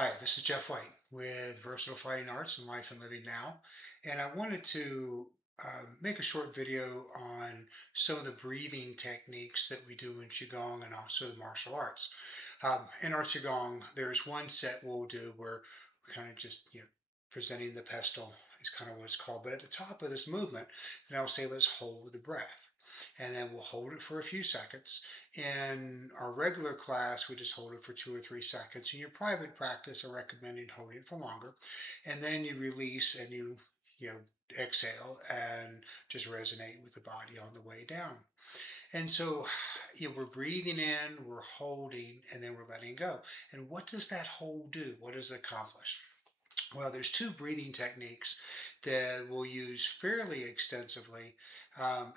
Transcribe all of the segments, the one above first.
Hi, this is Jeff White with Versatile Fighting Arts and Life and Living Now. And I wanted to make a short video on some of the breathing techniques that we do in Qigong and also the martial arts. In our Qigong, there's one set we'll do where we're kind of just, presenting the pestle is kind of what it's called. But at the top of this movement, then I'll say, let's hold the breath. And then we'll hold it for a few seconds. In our regular class, we just hold it for 2 or 3 seconds. In your private practice, I recommend holding it for longer. And then you release and you know, exhale and just resonate with the body on the way down. And so, we're breathing in, we're holding, and then we're letting go. And what does that hold do? What does it accomplish? Well, there's two breathing techniques that we'll use fairly extensively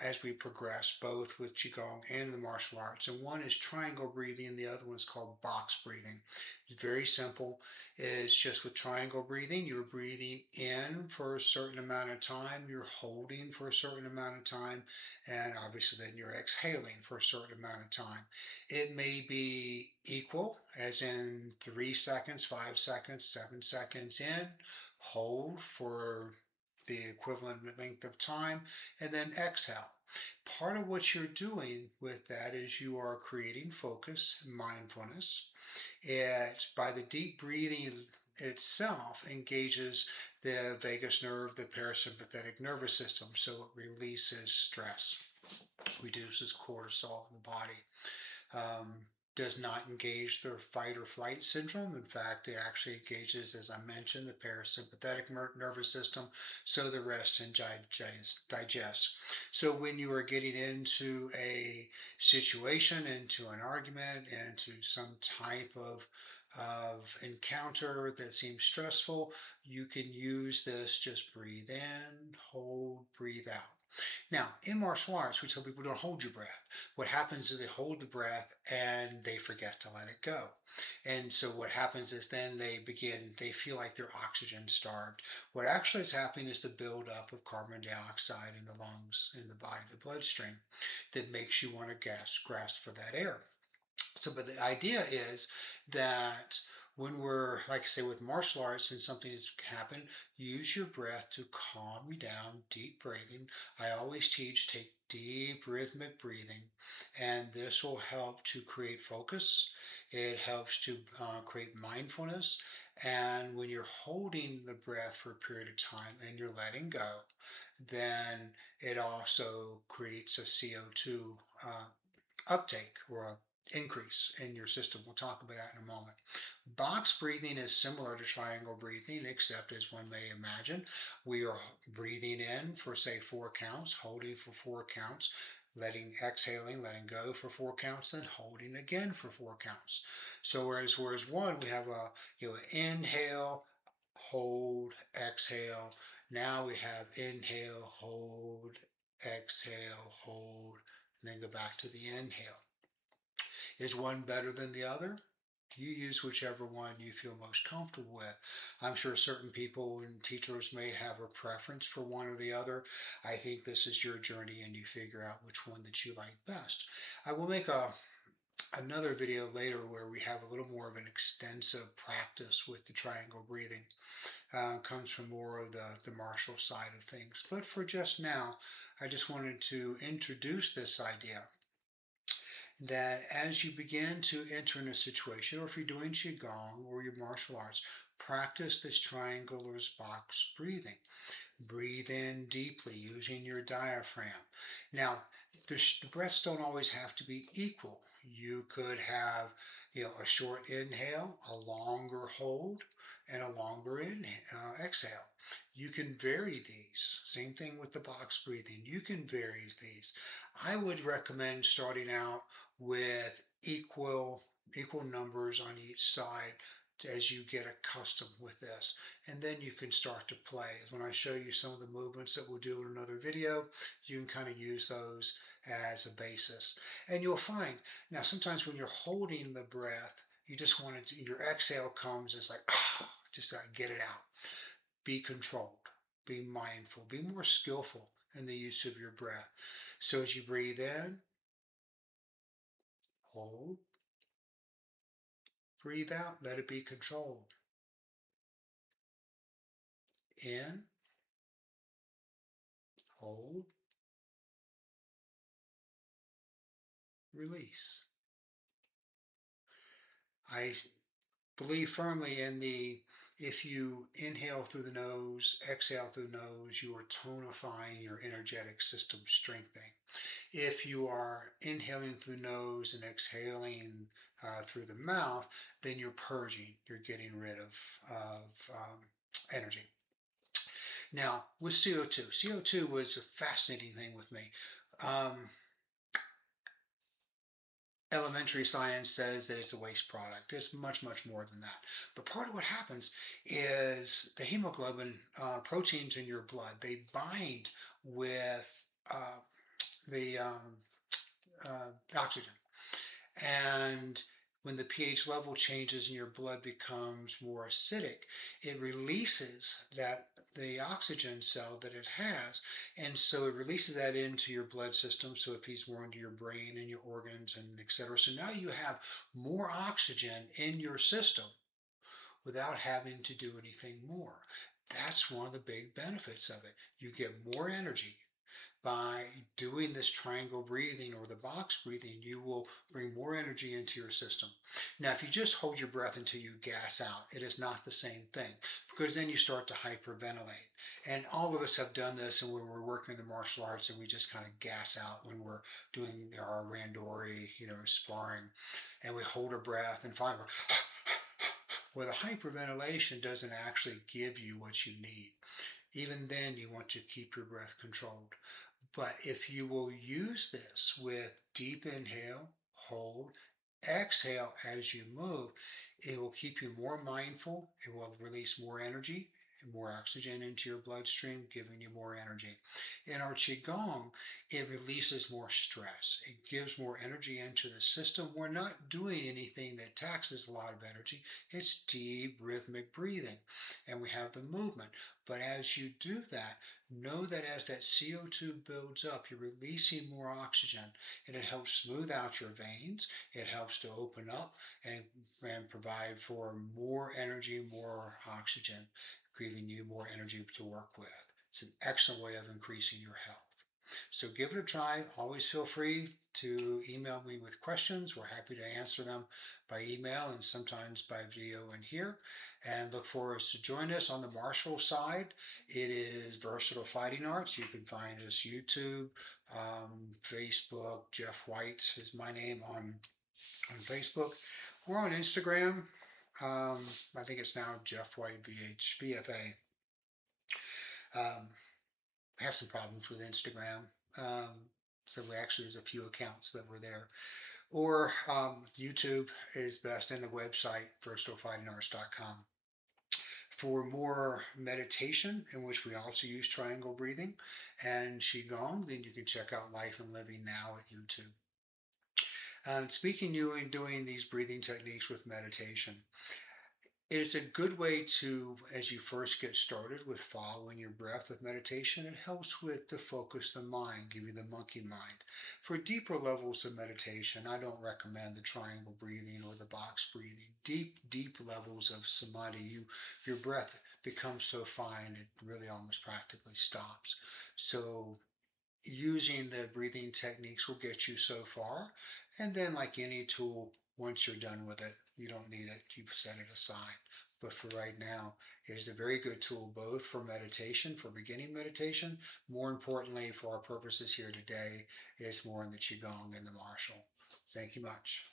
as we progress, both with Qigong and the martial arts. And one is triangle breathing, the other one is called box breathing. It's very simple. It's just with triangle breathing, you're breathing in for a certain amount of time, you're holding for a certain amount of time, and obviously then you're exhaling for a certain amount of time. It may be equal, as in 3 seconds, 5 seconds, 7 seconds in, hold for the equivalent length of time, and then exhale. Part of what you're doing with that is you are creating focus, mindfulness. It, by the deep breathing itself, engages the vagus nerve, the parasympathetic nervous system, so it releases stress, reduces cortisol in the body, does not engage the fight or flight syndrome. In fact, it actually engages, as I mentioned, the parasympathetic nervous system, so the rest and digest. So when you are getting into a situation, into an argument, into some type of encounter that seems stressful, you can use this. Just breathe in, hold, breathe out. Now, in martial arts, we tell people don't hold your breath. What happens is they hold the breath and they forget to let it go. And so what happens is then they feel like they're oxygen starved. What actually is happening is the buildup of carbon dioxide in the lungs, in the body, the bloodstream, that makes you want to grasp for that air. So, but the idea is that when we're, like I say, with martial arts and something has happened, use your breath to calm you down, deep breathing. I always teach take deep rhythmic breathing, and this will help to create focus. It helps to create mindfulness. And when you're holding the breath for a period of time and you're letting go, then it also creates a CO2 uptake or a increase in your system. We'll talk about that in a moment. Box breathing is similar to triangle breathing, except as one may imagine, we are breathing in for say 4 counts, holding for 4 counts, exhaling, letting go for 4 counts, then holding again for 4 counts. So whereas one we have a inhale, hold, exhale. Now we have inhale, hold, exhale, hold, and then go back to the inhale. Is one better than the other? You use whichever one you feel most comfortable with. I'm sure certain people and teachers may have a preference for one or the other. I think this is your journey and you figure out which one that you like best. I will make another video later where we have a little more of an extensive practice with the triangle breathing. Comes from more of the martial side of things. But for just now, I just wanted to introduce this idea that as you begin to enter in a situation, or if you're doing Qigong or your martial arts, practice this triangle or box breathing. Breathe in deeply using your diaphragm. Now, the breaths don't always have to be equal. You could have, a short inhale, a longer hold, and a longer exhale. You can vary these. Same thing with the box breathing. You can vary these. I would recommend starting out with equal numbers on each side as you get accustomed with this, and then you can start to play. When I show you some of the movements that we'll do in another video, you can kind of use those as a basis. And you'll find, now sometimes when you're holding the breath, you just want to, your exhale comes, it's like, just get it out. Be controlled, be mindful, be more skillful in the use of your breath. So as you breathe in, hold, breathe out, let it be controlled. in, hold, release. I believe firmly in the if you inhale through the nose, exhale through the nose, you are tonifying your energetic system, strengthening. If you are inhaling through the nose and exhaling through the mouth, then you're purging, you're getting rid of energy. Now, with CO2, CO2 was a fascinating thing with me. Um, Elementary science says that it's a waste product. It's much, much more than that. But part of what happens is the hemoglobin proteins in your blood, they bind with uh, the oxygen. And when the pH level changes and your blood becomes more acidic, it releases that the oxygen cell that it has. And so it releases that into your blood system. So it feeds more into your brain and your organs and et cetera. So now you have more oxygen in your system without having to do anything more. That's one of the big benefits of it. You get more energy by doing this triangle breathing or the box breathing, you will bring more energy into your system. Now, if you just hold your breath until you gas out, it is not the same thing because then you start to hyperventilate. And all of us have done this and when we're working in the martial arts and we just kind of gas out when we're doing our randori, sparring, and we hold our breath and finally well, the hyperventilation doesn't actually give you what you need. Even then, you want to keep your breath controlled. But if you will use this with deep inhale, hold, exhale as you move, it will keep you more mindful. It will release more energy and more oxygen into your bloodstream, giving you more energy. In our Qigong, it releases more stress. It gives more energy into the system. We're not doing anything that taxes a lot of energy. It's deep rhythmic breathing, and we have the movement. But as you do that, know that as that CO2 builds up, you're releasing more oxygen and it helps smooth out your veins. It helps to open up and provide for more energy, more oxygen, giving you more energy to work with. It's an excellent way of increasing your health. So give it a try. Always feel free to email me with questions. We're happy to answer them by email and sometimes by video in here. And look forward to join us on the martial side. It is Versatile Fighting Arts. You can find us YouTube, Facebook. Jeff White is my name on Facebook. We're on Instagram. I think it's now Jeff White VFA. I have some problems with Instagram. So we actually there's a few accounts that were there. Or YouTube is best, and the website versatilefightingarts.com. For more meditation, in which we also use triangle breathing and Qigong, then you can check out Life and Living Now at YouTube. Speaking you and doing these breathing techniques with meditation, it's a good way to, as you first get started with following your breath with meditation, it helps with to focus the mind, give you the monkey mind. For deeper levels of meditation, I don't recommend the triangle breathing or the box breathing. Deep levels of samadhi, your breath becomes so fine it really almost practically stops. So using the breathing techniques will get you so far. And then, like any tool, once you're done with it, you don't need it, you set it aside. But for right now, it is a very good tool both for meditation, for beginning meditation. More importantly, for our purposes here today, it's more in the Qigong and the martial. Thank you much.